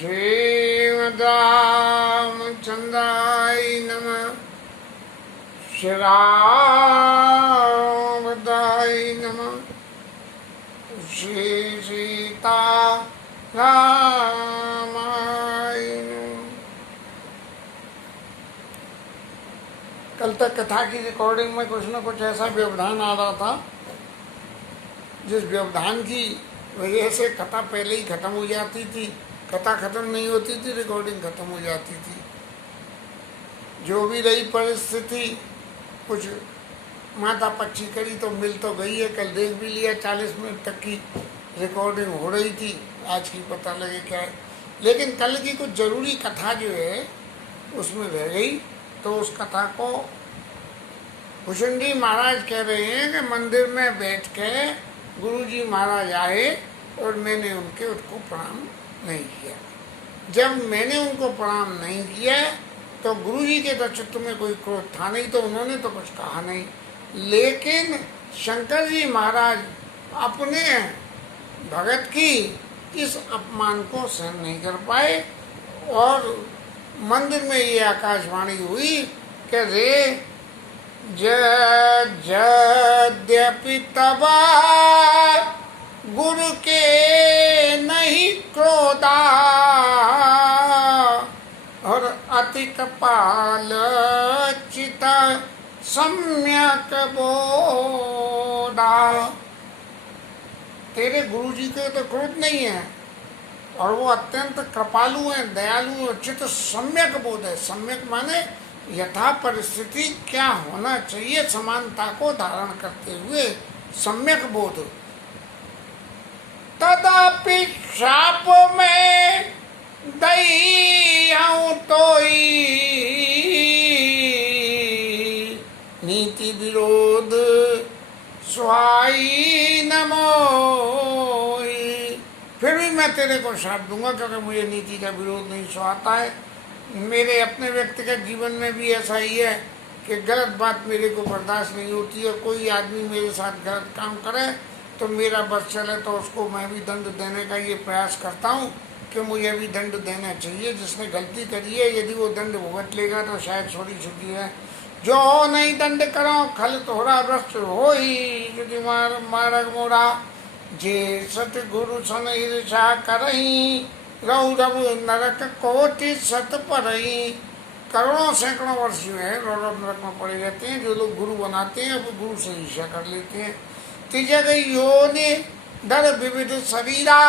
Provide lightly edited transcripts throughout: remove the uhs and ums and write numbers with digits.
श्रीमद्रामचन्द्राय नमः। श्रीरामभद्राय नमः। श्री सीता रामाय नमः। कल तक कथा की रिकॉर्डिंग में कुछ न कुछ ऐसा व्यवधान आ रहा था जिस व्यवधान की वजह से कथा पहले ही खत्म हो जाती थी। कथा खत्म नहीं होती थी, रिकॉर्डिंग खत्म हो जाती थी। जो भी रही परिस्थिति, कुछ माता पक्षी करी तो मिल तो गई है। कल देख भी लिया 40 मिनट तक की रिकॉर्डिंग हो रही थी। आज की पता लगे क्या है। लेकिन कल की कुछ ज़रूरी कथा जो है उसमें रह गई। तो उस कथा को भूषण जी महाराज कह रहे हैं कि मंदिर में बैठ के गुरु जी महाराज आए और मैंने उनको प्रणाम नहीं किया। जब मैंने उनको प्रणाम नहीं किया तो गुरु जी के तो चित्त में कोई क्रोध था नहीं, तो उन्होंने तो कुछ कहा नहीं। लेकिन शंकर जी महाराज अपने भगत की इस अपमान को सहन नहीं कर पाए और मंदिर में ये आकाशवाणी हुई कि रे यद्यपि तबा गुरु के नहीं क्रोधा और अति कपाल चिता सम्यक बोधा। तेरे गुरु जी के तो क्रोध नहीं है और वो अत्यंत कृपालु हैं, दयालु और चित्त सम्यक बोध है। सम्यक माने यथा परिस्थिति क्या होना चाहिए, समानता को धारण करते हुए सम्यक बोध। तदापि शाप में दई हूँ तोई नीति विरोध स्वाई नमोई। फिर भी मैं तेरे को शाप दूंगा क्योंकि मुझे नीति का विरोध नहीं सुहाता है। मेरे अपने व्यक्तिगत जीवन में भी ऐसा ही है कि गलत बात मेरे को बर्दाश्त नहीं होती है। कोई आदमी मेरे साथ गलत काम करे तो मेरा बस चले तो उसको मैं भी दंड देने का ये प्रयास करता हूँ कि मुझे भी दंड देना चाहिए। जिसने गलती करी है यदि वो दंड भुगत लेगा तो शायद छोटी छुट्टी है। जो नहीं दंड करो खल तोहरा भ्रष्ट हो ही यदि मारग मोरा। जे सतगुरु सन ईर्षा करही रऊ रब नरक कोटि सत परही। करोड़ों सैकड़ों वर्ष जो है रौरव नरक में पड़े रहते हैं जो लोग गुरु बनाते हैं, वो गुरु से ईर्षा कर लेते हैं। तिजग योनि दर विविध शरीरा।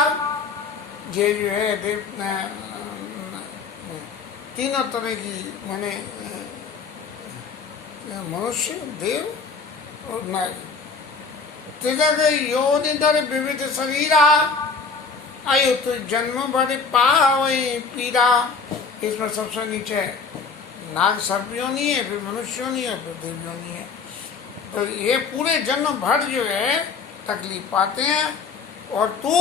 ये जो है तीनों तरह की माने मनुष्य, देव और नारी। तिजग योनि दर विविध शरीरा आयुत जन्म भर पावई पीरा। इसमें सबसे नीचे नाग सर्प योनि है, फिर मनुष्य योनि है, फिर देव योनि है। तो ये पूरे जन्म भर जो है तकलीफ पाते हैं। और तू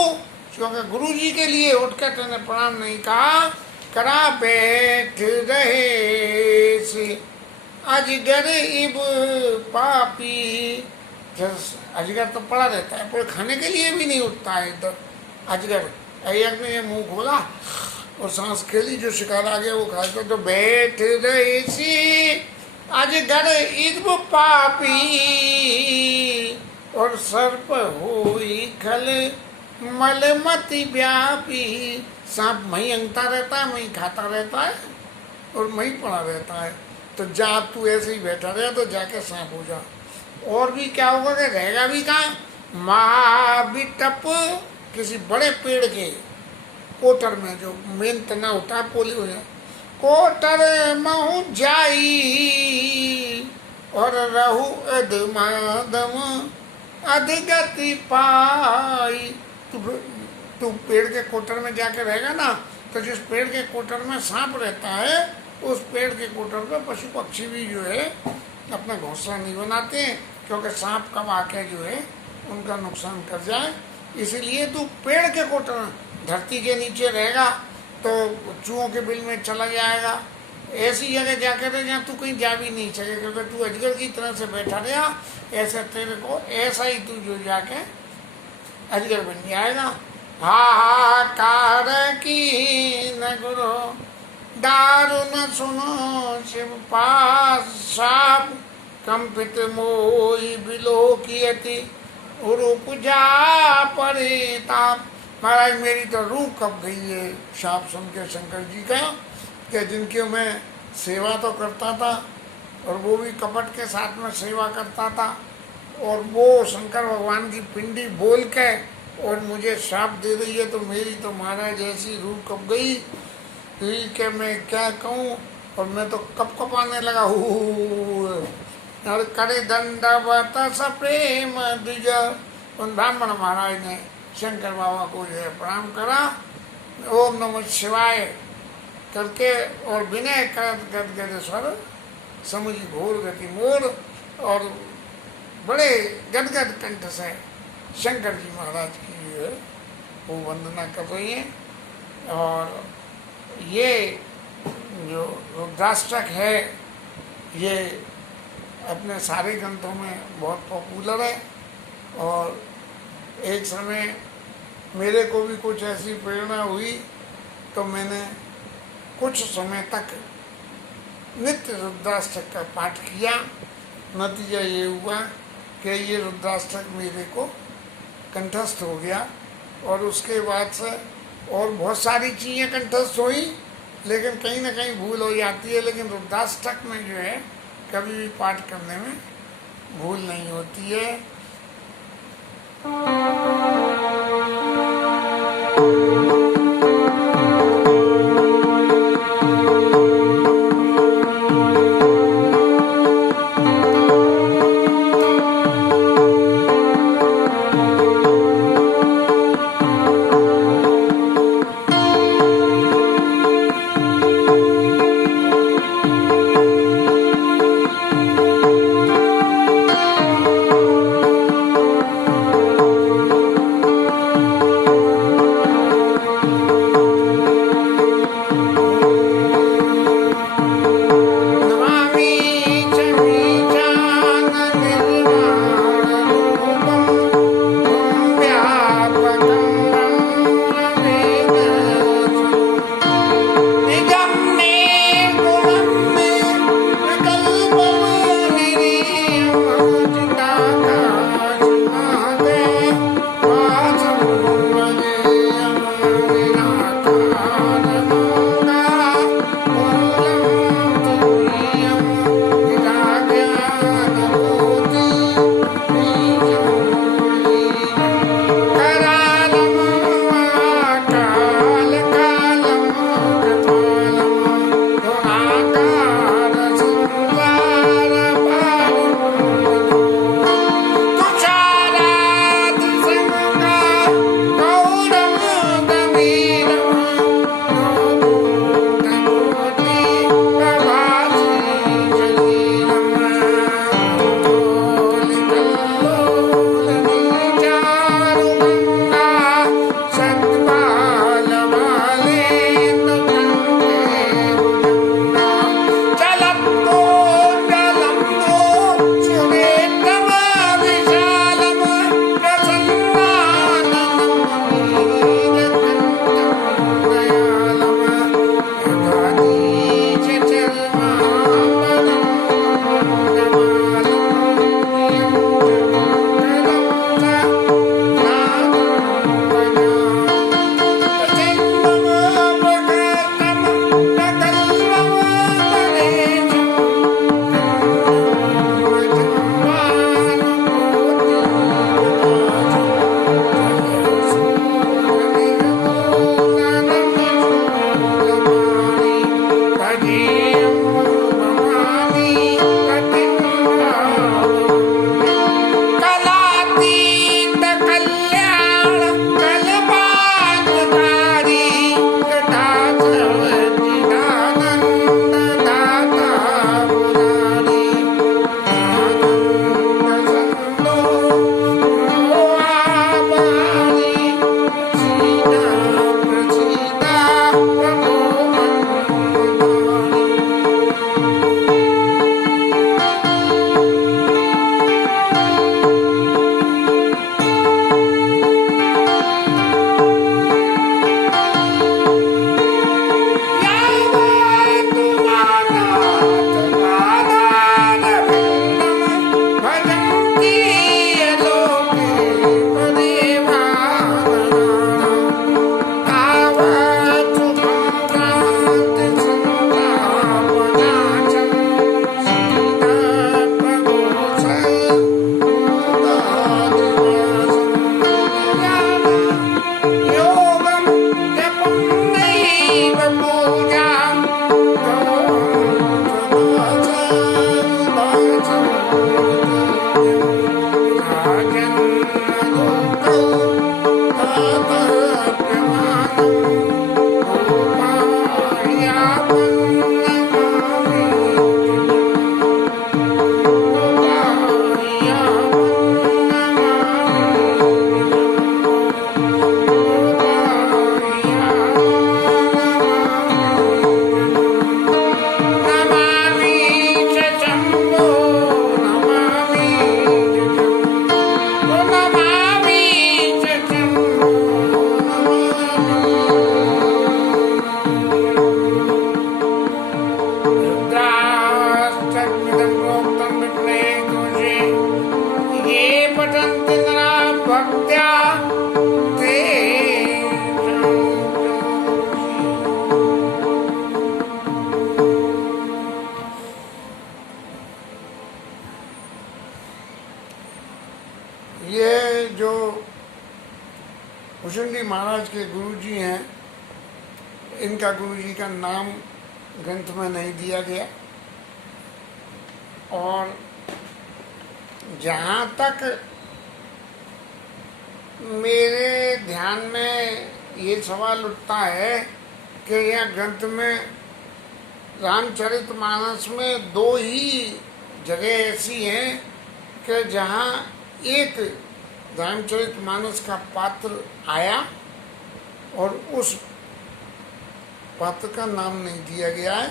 क्योंकि गुरु जी के लिए उठ कर तेने प्रणाम नहीं कहा, करा बैठ रहे से अजगर इब पापी। अजगर तो पड़ा रहता है पर खाने के लिए भी नहीं उठता है। इधर अजगर एक ने ये मुंह खोला और सांस खेली, जो शिकार आ गया वो खाए। तो बैठ रही सी अजगर इब पापी और सर्प हुई खल मलमति व्यापी। सांप मही अंगता रहता है, मही खाता रहता है और मही पड़ा रहता है। तो जा तू ऐसे ही बैठा रहे तो जाके सांप हो जा। और भी क्या होगा कि रहेगा भी कहाँ। महाबिटप किसी बड़े पेड़ के कोटर में, जो मेन तना होता है पोली हो जाए, कोटर महु जाई और रहु अधमादम अधगति पाई। तू पेड़ के कोटर में जाके रहेगा ना, तो जिस पेड़ के कोटर में सांप रहता है उस पेड़ के कोटर पर पशु पक्षी भी जो है अपना घोंसला नहीं बनाते हैं, क्योंकि सांप कब आके जो है उनका नुकसान कर जाए। इसीलिए तू पेड़ के कोटर, धरती के नीचे रहेगा तो चूहों के बिल में चला जाएगा। ऐसी जगह जाकर रहे जहाँ तू कहीं जा भी नहीं सके, क्योंकि तू अजगर की तरह से बैठा रहा। ऐसे तेरे को ऐसा ही तू जो जाके अजगर बन जाएगा। हाहाकार की न दारुण सुनो शिव पास साप कंपित मोई बिलोकियति उरुपुजा परिताप। महाराज मेरी तो रूह कब गई है शाप सुन के शंकर जी का, कि जिनकी मैं सेवा तो करता था और वो भी कपट के साथ में सेवा करता था, और वो शंकर भगवान की पिंडी बोल के और मुझे श्राप दे रही है, तो मेरी तो महाराज ऐसी रूह कब गई कि मैं क्या कहूँ। और मैं तो कप कपाने लगा और करे दंडवत सप्रेम द्विज। उन ब्राह्मण महाराज ने शंकर बाबा को जो है प्रणाम करा, ओम नमः शिवाय करके, और विनय कर गद स्वर समुझी घोर गति मोर, और बड़े गदगद कंठ से शंकर जी महाराज की जो है वो वंदना कर रही हैं। और ये जो रुद्राष्टक है ये अपने सारे ग्रंथों में बहुत पॉपुलर है, और एक समय मेरे को भी कुछ ऐसी प्रेरणा हुई तो मैंने कुछ समय तक नित्य रुद्राष्टक का पाठ किया। नतीजा ये हुआ कि ये रुद्राष्टक मेरे को कंठस्थ हो गया, और उसके बाद से और बहुत सारी चीज़ें कंठस्थ हुई, लेकिन कहीं ना कहीं भूल हो जाती है। लेकिन रुद्राष्टक में जो है कभी भी पाठ करने में भूल नहीं होती है। महाराज के गुरुजी हैं, इनका गुरुजी का नाम ग्रंथ में नहीं दिया गया। और जहाँ तक मेरे ध्यान में ये सवाल उठता है कि यह ग्रंथ में रामचरितमानस में दो ही जगह ऐसी हैं कि जहाँ एक रामचरितमानस का पात्र आया और उस पात्र का नाम नहीं दिया गया है।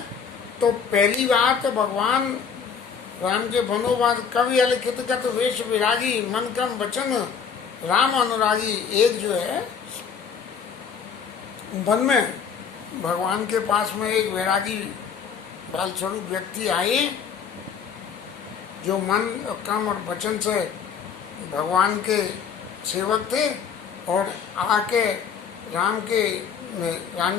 तो पहली बार तो भगवान राम के बनोवाद कवि अलिखित गत वेश विरागी मन क्रम वचन राम अनुरागी, एक जो है वन में भगवान के पास में एक वैरागी बाल स्वरूप व्यक्ति आए जो मन कर्म और वचन से भगवान के सेवक थे, और आके राम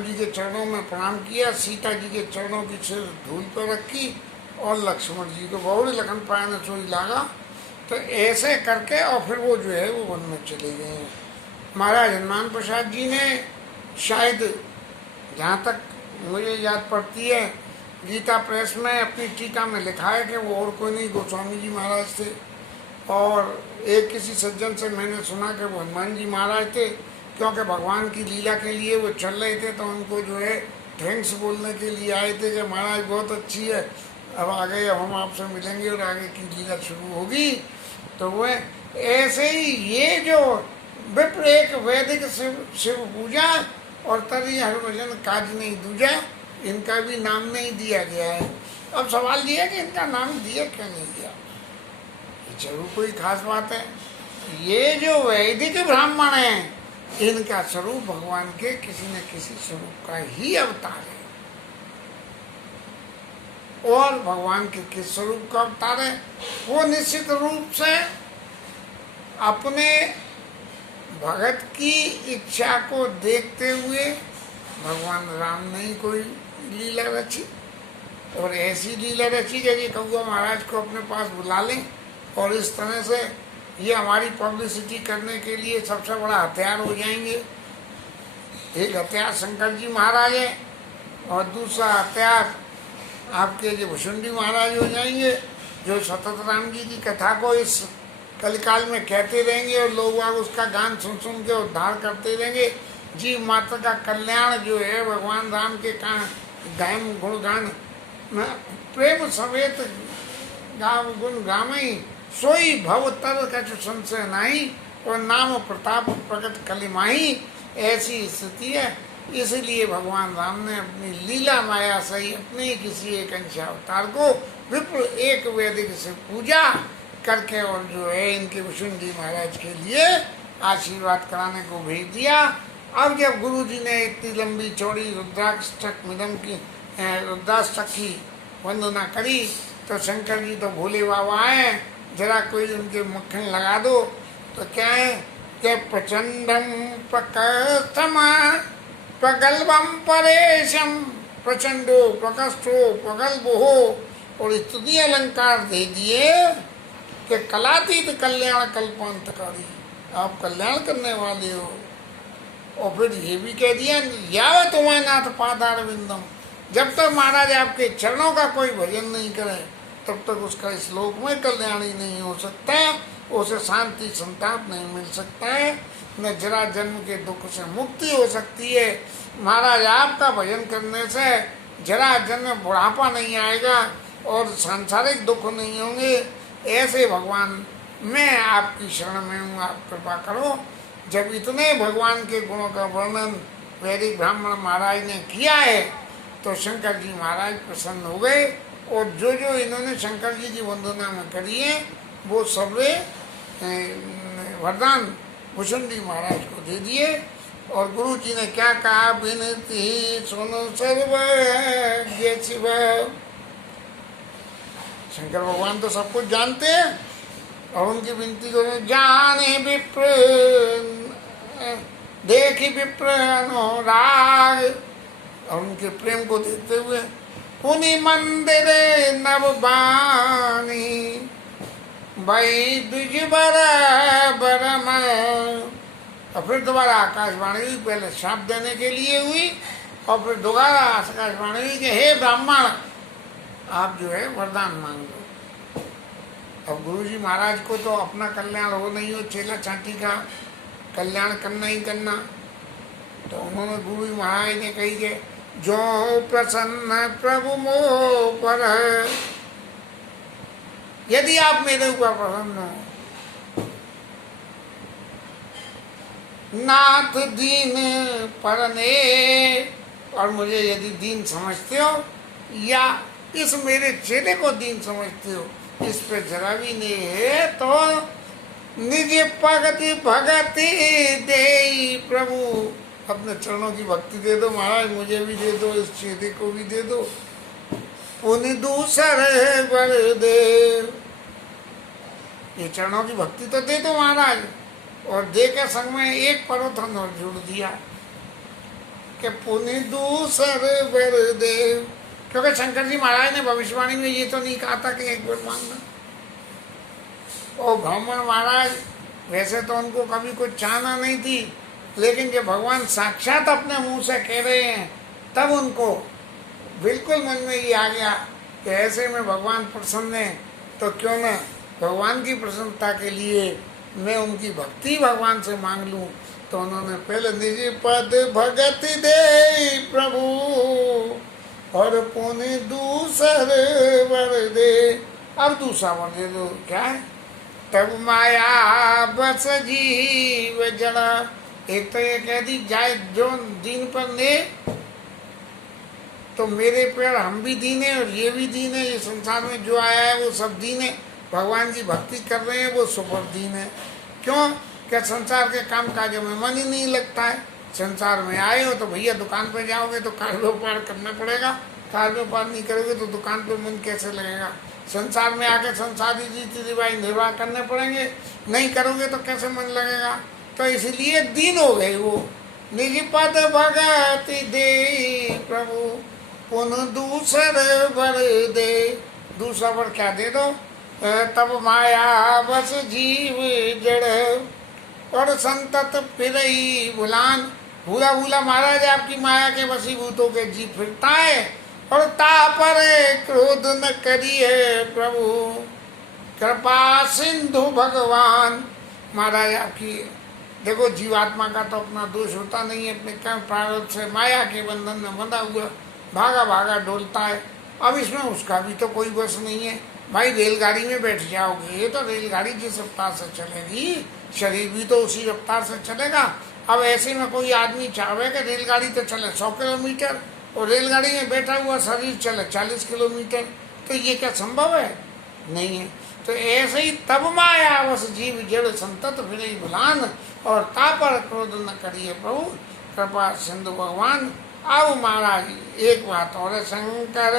जी के चरणों में प्रणाम किया, सीता जी के चरणों की सिर धूल पर रखी और लक्ष्मण जी को बहुड़ लखन पायन सोई लागा। तो ऐसे करके और फिर वो जो है वो वन में चले गए हैं। महाराज हनुमान प्रसाद जी ने शायद, जहाँ तक मुझे याद पड़ती है, गीता प्रेस में अपनी टीका में लिखा है कि वो और कोई नहीं गोस्वामी जी महाराज थे। और एक किसी सज्जन से मैंने सुना कि वो हनुमान जी महाराज थे, क्योंकि भगवान की लीला के लिए वो चल रहे थे तो उनको जो है थैंक्स बोलने के लिए आए थे कि महाराज बहुत अच्छी है, अब आगे अब हम आपसे मिलेंगे और आगे की लीला शुरू होगी। तो वह ऐसे ही ये जो विप्र एक वैदिक शिव पूजा और तरी हरभजन काज नहीं दूजा, इनका भी नाम नहीं दिया गया है। अब सवाल ये है कि इनका नाम दिया क्यों नहीं दिया, जरूर कोई खास बात है। ये जो वैदिक ब्राह्मण हैं, इनका स्वरूप भगवान के किसी न किसी स्वरूप का ही अवतार है। और भगवान के किस स्वरूप का अवतार है, वो निश्चित रूप से अपने भगत की इच्छा को देखते हुए भगवान राम ने ही कोई लीला रची, और ऐसी लीला रची कि कौआ महाराज को अपने पास बुला लें और इस तरह से ये हमारी पब्लिसिटी करने के लिए सबसे बड़ा हथियार हो जाएंगे। एक हथियार शंकर जी महाराज है और दूसरा हथियार आपके जो भुषुंडी महाराज हो जाएंगे, जो सतत राम जी की कथा को इस कलिकाल में कहते रहेंगे और लोग वहाँ उसका गान सुन सुन के उद्धार करते रहेंगे। जीव मात्र का कल्याण जो है भगवान राम के गायन गुणगान प्रेम समेत गाव गुण गामई सोई भव तर कछु संशय नाही, और नाम प्रताप प्रकट कलिमाही। ऐसी स्थिति है, इसलिए भगवान राम ने अपनी लीला माया से ही अपने किसी एक अंश अवतार को विप्र एक वैदिक से पूजा करके और जो है इनके वसुंधी महाराज के लिए आशीर्वाद कराने को भेज दिया। अब जब गुरु जी ने इतनी लंबी चौड़ी रुद्राष्टक मिदम की रुद्राष्टक की वंदना करी, तो शंकर जी तो भोले बाबा आए, जरा कोई उनके मक्खन लगा दो। तो क्या है कि प्रचंडम प्रकस्थम प्रगल्भम परेशम प्रचंडो प्रकष्टो प्रगल्भो, और स्तुति अलंकार दे दिए कि कलातीत कल्याण कल्पांतकारी, आप कल्याण करने वाले हो। और फिर ये भी कह दिया यावत उमानाथ पादार विंदम, जब तक महाराज आपके चरणों का कोई भजन नहीं करे तब तक उसका इस लोक में कल्याण ही नहीं हो सकता, उसे शांति संताप नहीं मिल सकता है, न जरा जन्म के दुख से मुक्ति हो सकती है। महाराज आपका भजन करने से जरा जन्म बुढ़ापा नहीं आएगा और सांसारिक दुख नहीं होंगे। ऐसे भगवान मैं आपकी शरण में हूँ, आप कृपा करो। जब इतने भगवान के गुणों का वर्णन वैदिक ब्राह्मण महाराज ने किया है तो शंकर जी महाराज प्रसन्न हो गए, और जो जो इन्होंने शंकर जी की वंदना में करी है वो सबरे वरदान भुषुंडी महाराज को दे दिए। और गुरु जी ने क्या कहा, विनती सुनो सर्व शिव। शंकर भगवान तो सब कुछ जानते हैं और उनकी विनती को जाने विप्र देखी विप्र अनुराग, और उनके प्रेम को देखते हुए पुनि मंदिर नवबानी भाई दुज बराबर और फिर दोबारा आकाशवाणी हुई, पहले शाप देने के लिए हुई और फिर दोबारा आकाशवाणी हुई कि हे ब्राह्मण, आप जो है वरदान मांग लो। अब गुरुजी महाराज को तो अपना कल्याण हो नहीं हो, चेला चाटी का कल्याण करना ही करना। तो उन्होंने गुरु जी महाराज ने कही कि जो प्रसन्न प्रभु मोह पर है, यदि आप मेरे ऊपर प्रसन्न हो, नाथ दीन परने, और मुझे यदि दीन समझते हो या इस मेरे चेले को दीन समझते हो, इस पे जरा भी नहीं है, तो निज भगति भगति दे प्रभु, अपने चरणों की भक्ति दे दो महाराज, मुझे भी दे दो, इस चेले को भी दे दो। पुनि दूसरे वर दे, ये चरणों की भक्ति तो दे दो महाराज। और दे के संग में एक परोथन और जुड़ दिया कि पुनि दूसरे वर दे, क्योंकि शंकर जी महाराज ने भविष्यवाणी में ये तो नहीं कहा था कि एक बार मांगना। और ब्राह्मण महाराज वैसे तो उनको कभी कुछ चाहना नहीं थी, लेकिन जब भगवान साक्षात अपने मुंह से कह रहे हैं तब उनको बिल्कुल मन में ये आ गया कि ऐसे में भगवान प्रसन्न है, तो क्यों न भगवान की प्रसन्नता के लिए मैं उनकी भक्ति भगवान से मांग लूं। तो उन्होंने पहले निज पद भगति दे प्रभु, और पुनि दूसरे वर दे। अब दूसरा वर दे दो, क्या है? तब माया बस जीव जड़ा। एक तो ये कह दी जाए जो दीन पर ने, तो मेरे पर हम भी दीन है और ये भी दीन है, ये संसार में जो आया है वो सब दीन है। भगवान की भक्ति कर रहे हैं वो सुपर दीन है। क्यों? क्या संसार के काम काजों में मन ही नहीं लगता है। संसार में आए हो तो भैया दुकान पे जाओगे तो कार व्यापार करना पड़ेगा, कार व्यापार नहीं करोगे तो दुकान पे मन कैसे लगेगा। संसार में आके संसारी रीति रिवाज निर्वाह करने पड़ेंगे, नहीं करोगे तो कैसे मन लगेगा। तो इसलिए दीन हो गए वो। निज पद भगति दे प्रभु, पुनः दूसरे वर दे। दूसरा वर क्या दे दो? तब माया बस जीव जड़, और संतत फिरई भुलान। भूला भूला महाराज आपकी माया के वशीभूतों के जीव फिरता है, और ता पर क्रोध न करिए प्रभु, कृपा सिंधु भगवान। महाराज आपकी देखो, जीवात्मा का तो अपना दोष होता नहीं है, अपने कर्म प्रारब्ध से माया के बंधन में बंधा हुआ भागा भागा डोलता है। अब इसमें उसका भी तो कोई बस नहीं है। भाई रेलगाड़ी में बैठ जाओगे तो रेलगाड़ी जिस रफ्तार से चलेगी, शरीर भी तो उसी रफ्तार से चलेगा। अब ऐसे में कोई आदमी चाहे कि रेलगाड़ी तो चले 100 किलोमीटर और रेलगाड़ी में बैठा हुआ शरीर चले 40 किलोमीटर, तो ये क्या संभव है? नहीं है। तो ऐसे ही तब माया बस जीव जड़ संतत फिरे भुलान, और तापर क्रोध न करिए प्रभु, कृपा सिंधु भगवान। अब महाराज एक बात और, शंकर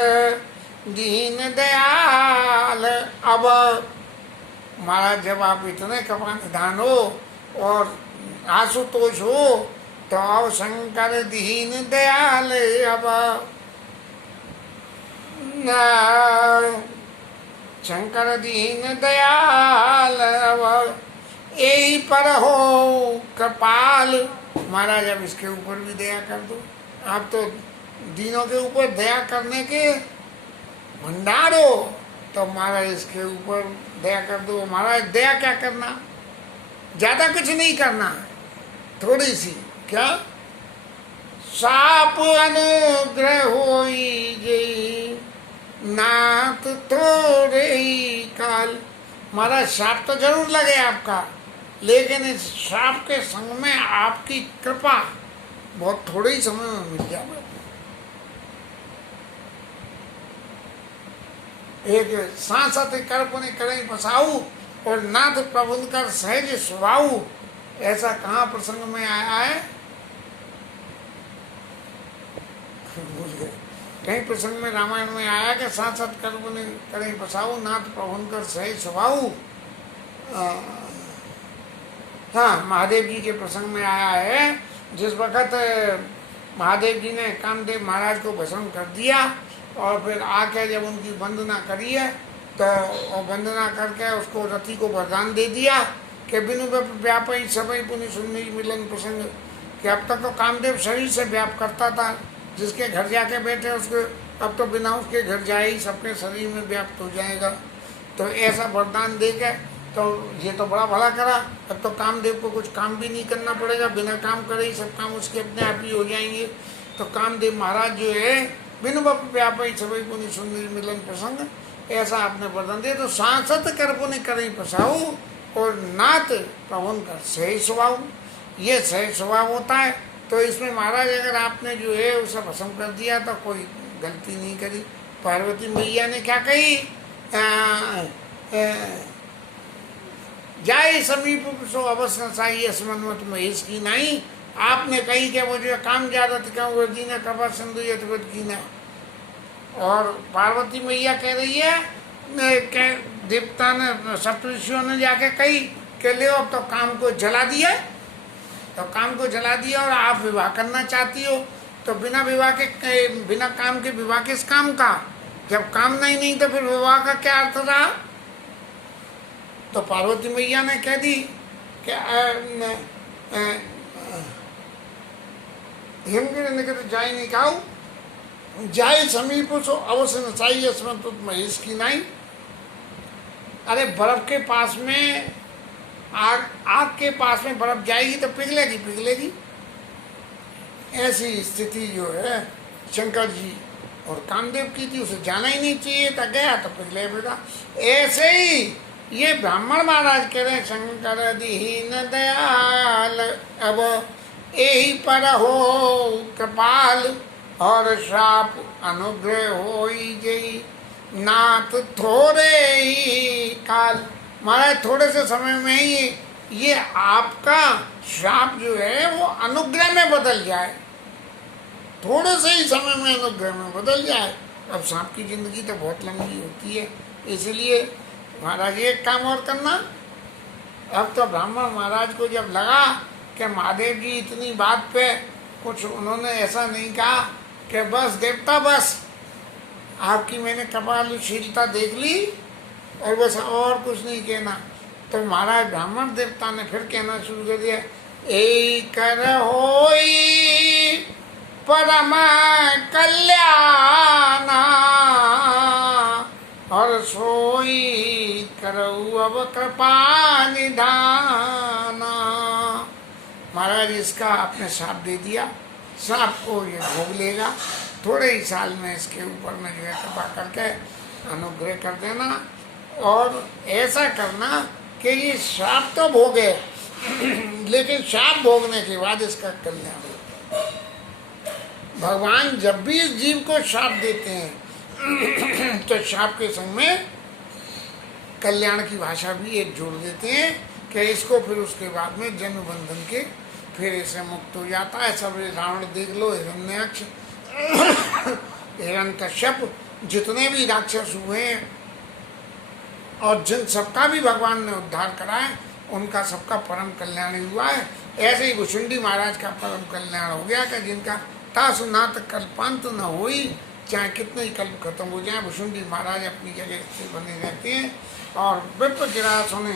दीन दयाल। अब महाराज जब आप इतने कृपा निधान हो और आशुतोष हो, तो अब शंकर दीन दयाल। अब शंकर दीन दयाल, अब यही पर हो कृपाल। महाराज अब इसके ऊपर भी दया कर दो। आप तो दीनों के ऊपर दया करने के भंडार हो, तो महाराज इसके ऊपर दया कर दो। महाराज दया क्या करना, ज्यादा कुछ नहीं करना, थोड़ी सी। क्या? साप अनुग्रह होई जई, नाथ थोड़े ही काल। महाराज श्राप तो जरूर लगे आपका, लेकिन इस श्राप के संग में आपकी कृपा बहुत थोड़े ही समय में मिल जाए। एक सांसत कर पुनि करें फसाऊ, और नाथ प्रबुंध कर सहज स्वभाव। ऐसा कहाँ प्रसंग में आया है? भूल गए। कहीं प्रसंग में रामायण में आया कि सांसत कर पुनि करें फसाऊ, नाथ प्रबुंध कर सहज स्वभाव। हाँ, महादेव जी के प्रसंग में आया है, जिस वक्त महादेव जी ने कामदेव महाराज को भस्म कर दिया और फिर आके जब उनकी वंदना करी है, तो वंदना करके उसको रति को वरदान दे दिया कि बिनु व्यापी सबई पुनि सुननी मिलन प्रसंग, कि अब तक तो कामदेव शरीर से व्याप करता था, जिसके घर जाके बैठे उसके अब तो बिना उसके घर जाए ही सबके शरीर में व्याप्त हो जाएगा। तो ऐसा वरदान दे के तो ये तो बड़ा भला करा, अब तो कामदेव को कुछ काम भी नहीं करना पड़ेगा, बिना काम करे ही सब काम उसके अपने आप ही हो जाएंगे। तो कामदेव महाराज जो है बिनु व्यापी सबई पुनि सुंदरी मिलन प्रसंग, ऐसा आपने वरदान दिया। तो सांसत कर पुनि करें पसाऊ और नाथ पवन कर सही स्वभाव, ये सही स्वभाव होता है। तो इसमें महाराज अगर आपने जो है उसे भस्म कर दिया तो कोई गलती नहीं करी। पार्वती मैया ने क्या कही, जाए समीप सो अवश्य साई असमन्वत महेश की नहीं, आपने कही कि वो जो काम ज्यादा वो जी ने कपा सिंधु यथवत की ना। और पार्वती मैया कह रही है कि देवता ने सप्तऋषियों ने जाके कही कि ले अब तो काम को जला दिया, तो काम को जला दिया और आप विवाह करना चाहती हो, तो बिना विवाह के बिना काम के विवाह किस काम का, जब काम नहीं तो फिर विवाह का क्या अर्थ रहा। तो पार्वती मैया ने कह दी कि हिमगिरी निकट जाय नहीं खाऊ, जाय समीप सो अवश्य न चाहिए इसमें तो महेश की नहीं। अरे बर्फ के पास में आग के पास में बर्फ जाएगी तो पिघलेगी। ऐसी स्थिति जो है शंकर जी और कामदेव की थी, उसे जाना ही नहीं चाहिए था, गया तो पिघले बेटा। ऐसे ही ये ब्राह्मण महाराज कह रहे शंकर दीन दयाल, अब यही पर हो कृपाल और श्राप अनुग्रह हो जई नाथ थोड़े ही काल। महाराज थोड़े से समय में ही ये आपका श्राप जो है वो अनुग्रह में बदल जाए, थोड़े से ही समय में अनुग्रह में बदल जाए। अब सांप की जिंदगी तो बहुत लंबी होती है, इसलिए महाराज एक काम और करना। अब तो ब्राह्मण महाराज को जब लगा कि महादेव जी इतनी बात पे कुछ उन्होंने ऐसा नहीं कहा कि बस देवता बस आपकी मैंने कपालशीलता देख ली और बस और कुछ नहीं कहना, तो महाराज ब्राह्मण देवता ने फिर कहना शुरू कर दिया, एक कर होई परम कल्याणा और सोई करऊ अब कृपा निधाना। महाराज इसका आपने साप दे दिया, सांप को ये भोग लेगा, थोड़े ही साल में इसके ऊपर में जो है कृपा करके अनुग्रह कर देना। और ऐसा करना कि ये श्राप तो भोगे लेकिन श्राप भोगने के बाद इसका कल्याण हो। भगवान जब भी इस जीव को श्राप देते हैं तो श्राप के संग में कल्याण की भाषा भी एक जोड़ देते हैं कि इसको फिर उसके बाद में जन्म बंधन के फिर इसे मुक्त हो जाता है। सब रावण देख लो, हिरण्याक्ष, हिरण्यकश्यप, जितने भी राक्षस हुए और जिन सबका भी भगवान ने उद्धार करा है उनका सबका परम कल्याण हुआ है। ऐसे ही भुषुंडी महाराज का परम कल्याण हो गया कि जिनका तासु नाथ कल्पांत न हुई, चाहे कितने ही कल्प खत्म हो जाए, भुषुंडी महाराज अपनी जगह से बने रहते हैं। और विप्र गिरास होने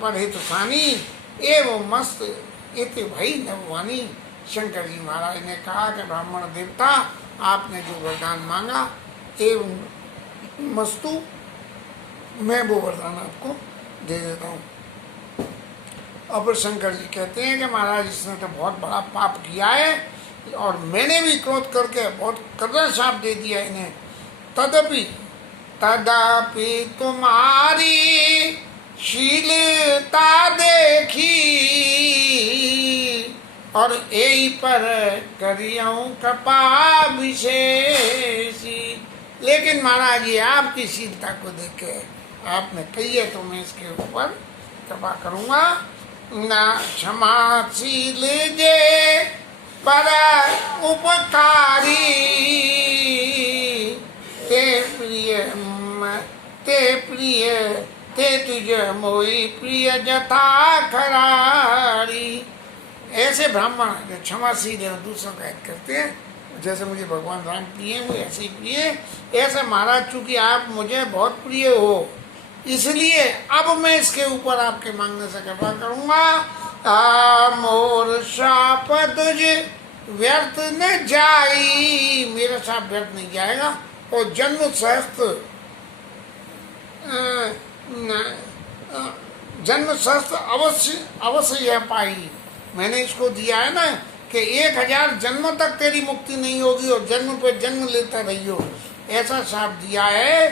पर हित खानी एवं मस्त इत भई नववानी। शंकर जी महाराज ने कहा कि ब्राह्मण देवता आपने जो वरदान मांगा एवं मस्तु, मैं वो वरदान आपको दे देता हूँ। और फिर शंकर जी कहते हैं कि महाराज इसने तो बहुत बड़ा पाप किया है और मैंने भी क्रोध करके बहुत कड़वा शाप दे दिया इन्हें, तदपि तुम्हारी शीलता देखी और यही पर करियों कृपा विशेषी। लेकिन महाराज ये आपकी शीलता को देखे आपने कही है तो मैं इसके ऊपर कृपा करूँगा। ना क्षमाशील जे पर उपकारी ते तुझे मोई प्रिय जथा खरारी। ऐसे ब्राह्मण जो क्षमाशील है दूसरों का हित करते हैं, जैसे मुझे भगवान राम प्रिय वो ऐसे ही प्रिय। ऐसे महाराज चूंकि आप मुझे बहुत प्रिय हो इसलिए अब मैं इसके ऊपर आपके मांगने से कृपा करूंगा। मोर शाप तुझे व्यर्थ न जाई, मेरा शाप व्यर्थ नहीं जाएगा। और जन्म सहस्त्र जन्म सहस्त्र अवश्य अवश्य यह पाई। मैंने इसको दिया है ना कि 1000 जन्मों तक तेरी मुक्ति नहीं होगी और जन्म पे जन्म लेता रहियो, ऐसा शाप दिया है।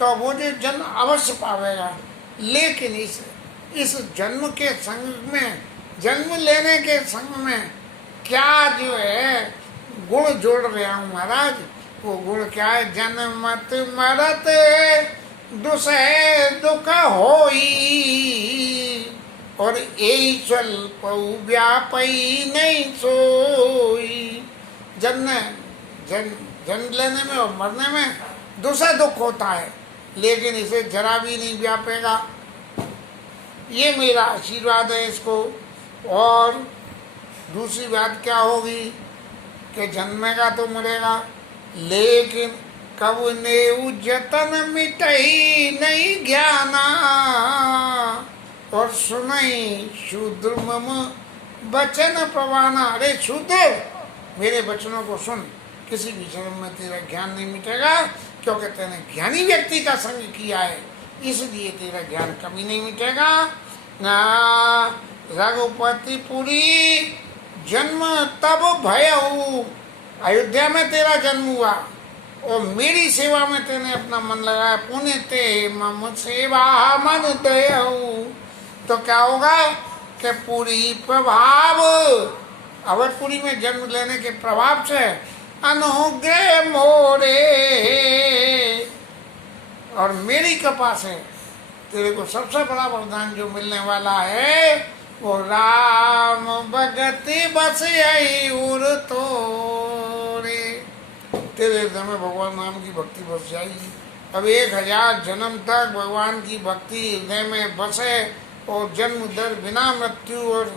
तो वो जो जन्म अवश्य पावेगा। लेकिन इस जन्म के संग में, जन्म लेने के संग में क्या जो है गुण जोड़ रहा हूँ महाराज। वो गुण क्या है? जन्मत मरत दुसह दुख होई, और यही स्वल्प व्यापई नहीं सोई। जन्म लेने में और मरने में दूसरा दुख होता है, लेकिन इसे जरा भी नहीं व्यापेगा। ये मेरा आशीर्वाद है इसको। और दूसरी बात क्या होगी कि जन्मेगा तो मरेगा, लेकिन कब नेउ जतन मिटई नहीं ज्ञाना, और सुनई शूद्र मम वचन पवाना। अरे शूद्र, मेरे वचनों को सुन, किसी भी जन्म में तेरा ज्ञान नहीं मिटेगा, क्योंकि तेने ज्ञानी व्यक्ति का संग किया है, इसलिए तेरा ज्ञान कभी नहीं मिटेगा। रघुपति पुरी जन्म तब भयऊ, अयोध्या में तेरा जन्म हुआ और मेरी सेवा में तेने अपना मन लगाया। पुण्य ते मम सेवा मन दयऊ, तो क्या होगा कि पूरी प्रभाव, अवधपुरी में जन्म लेने के प्रभाव से अनुग्रह मोरे, और मेरी कृपा से तेरे को सबसे बड़ा वरदान जो मिलने वाला है वो राम भगति बस आई उर तोरे। तेरे हृदय में भगवान राम की भक्ति बस जाएगी। अब 1000 जन्म तक भगवान की भक्ति हृदय में बसे और जन्म दर बिना मृत्यु और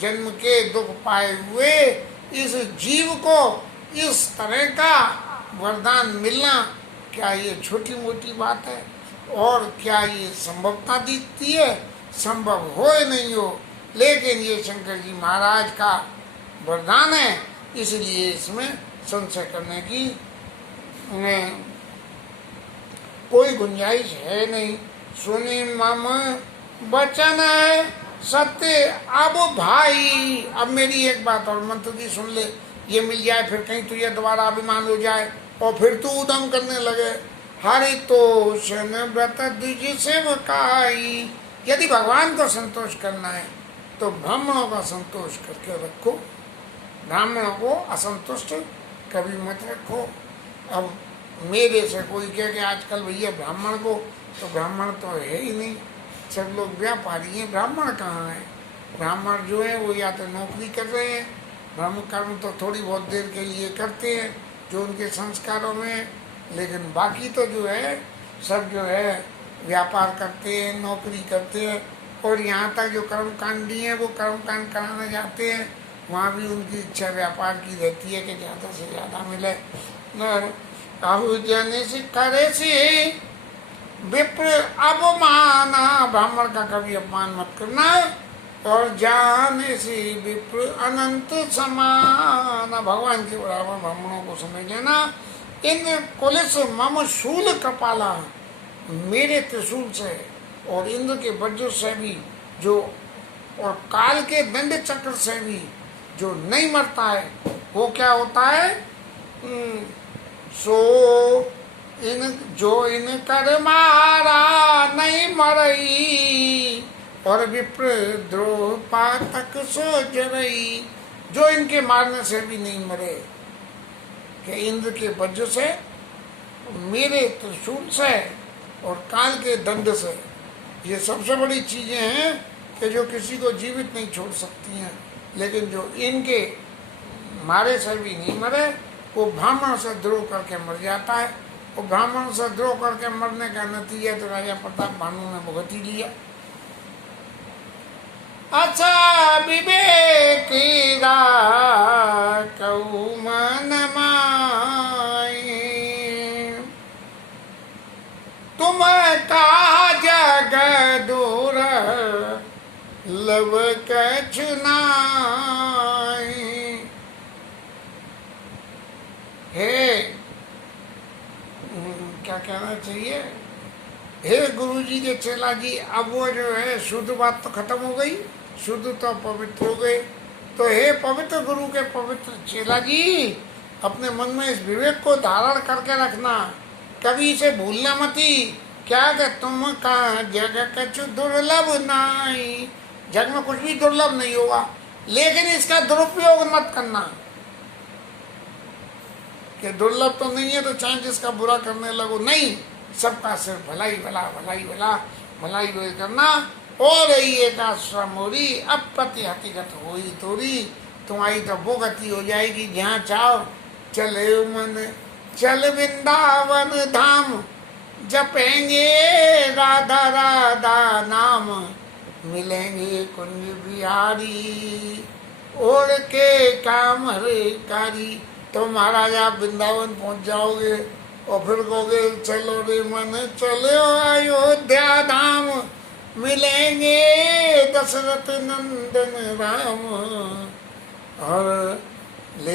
जन्म के दुख पाए हुए इस जीव को इस तरह का वरदान मिलना, क्या ये छोटी मोटी बात है? और क्या ये संभवता दिखती है? संभव हो या नहीं हो, लेकिन ये शंकर जी महाराज का वरदान है, इसलिए इसमें संशय करने की कोई गुंजाइश है नहीं। सुनी मम वचन सत्य अब भाई। अब मेरी एक बात और मंत्र की सुन ले, ये मिल जाए फिर कहीं तुझे दोबारा अभिमान हो जाए और फिर तू उदम करने लगे। हरितोषण व्रत द्विज सेवकाई। यदि भगवान को संतोष करना है तो ब्राह्मणों का संतोष करके रखो, ब्राह्मणों को असंतुष्ट कभी मत रखो। अब मेरे से कोई कहे कि आजकल भैया ब्राह्मण को, तो ब्राह्मण तो है ही नहीं, सब लोग व्यापारी हैं। ब्राह्मण कहाँ है? ब्राह्मण जो है वो या तो नौकरी कर रहे हैं, ब्रह्म कर्म तो थोड़ी बहुत देर के लिए करते हैं जो उनके संस्कारों में, लेकिन बाकी तो जो है सब जो है व्यापार करते हैं, नौकरी करते हैं। और यहाँ तक जो कर्मकांडी हैं वो कर्मकांड कराने जाते हैं, वहाँ भी उनकी इच्छा व्यापार की रहती है कि ज़्यादा से ज़्यादा मिले। जन से करे से विप्र अपमाना, ब्राह्मण का कभी अपमान मत करना। और जाने से विप्र अनंत समान, भगवान के बराबर ब्राह्मणों को समझ लेना। इन कुलिस मम शूल कपाला, मेरे त्रिशूल से और इंद्र के वज्र से भी जो, और काल के दंड चक्र से भी जो नहीं मरता है, वो क्या होता है? सो इन कर मारा नहीं मरई, और विप्र द्रोह पातक सो जरई, जो इनके मारने से भी नहीं मरे। कि इंद्र के वज्र से, मेरे त्रिशूल से और काल के दंड से, ये सबसे बड़ी चीजें हैं कि जो किसी को जीवित नहीं छोड़ सकती हैं। लेकिन जो इनके मारे से भी नहीं मरे, वो ब्राह्मण से द्रोह करके मर जाता है। वो ब्राह्मण से द्रोह करके मरने का नतीजा तो राजा प्रताप भानु ने भुगत ही लिया। अच्छा विवेक कहू मन माई, तुम काज दुर्लभ कछु नाई। हे क्या कहना चाहिए, हे गुरु जी के चेला जी, अब वो जो है शुद्ध बात तो खत्म हो गई, शुद्ध तो पवित्र हो गए। तो हे पवित्र गुरु के पवित्र चेला जी, अपने मन में इस विवेक को धारण करके रखना, कभी इसे भूलना मती। क्या कि तुम का जग कछु दुर्लभ नहीं, जग में कुछ भी दुर्लभ नहीं होगा, लेकिन इसका दुरुपयोग मत करना। कि दुर्लभ तो नहीं है तो चाहे जिसका बुरा करने लगो, नहीं, सबका सिर्फ भलाई भला भलाई भला भलाई भलाई करना। और ये का श्रमोरी अपति हकीकत हो ही तोरी, तुम्हारी तो वो गति हो जाएगी जहाँ चाहो चले मन चल वृंदावन धाम, जपेंगे राधा राधा नाम, मिलेंगे कुंज बिहारी ओढ़ के काम हरे कारी। तो महाराज आप वृंदावन पहुंच जाओगे और फिर कहोगे चलो रे मन चलो अयोध्या धाम, मिलेंगे दशरथ नंदन राम। और